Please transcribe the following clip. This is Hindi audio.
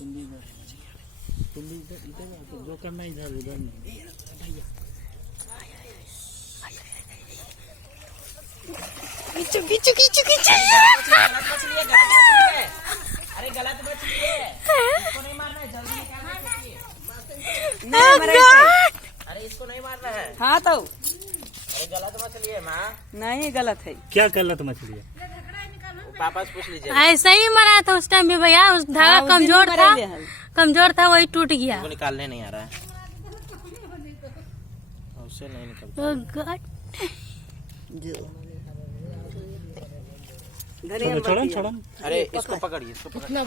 इधर जो करना इधर उधर नहीं। खींचो खींचो खींचो खींचो। अरे गलत मछली है, इसको नहीं मारना है, जल्दी अरे इसको नहीं मारना है। हाँ तो अरे गलत मछली है माँ। नहीं गलत है। क्या गलत मछली है? पापा से पूछ लीजिए। ऐसा ही मरा था उस टाइम भी भैया, उस धागा कमजोर था वही टूट गया। इसको निकालने नहीं आ रहा है, उससे नहीं निकलता। Oh God। धनिया छोड़ो छोड़ो। अरे इसको पकड़िए, इसको पकड़िए।